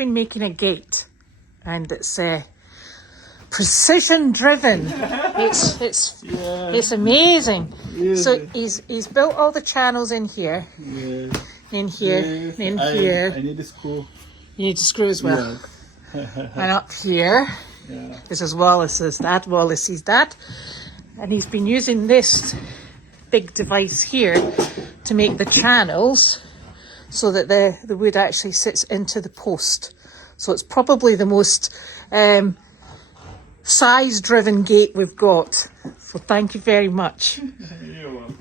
been making a gate, and it's precision driven. It's amazing. Yeah. So he's built all the channels in here, Yeah. in here, Yes, in here. I need a screw. You need to screw as well. Yes. And up here, Yeah. this is Wallace's dad, Wallace's dad. And he's been using this big device here to make the channels so that the wood actually sits into the post. So it's probably the most size-driven gate we've got. So thank you very much. You're welcome.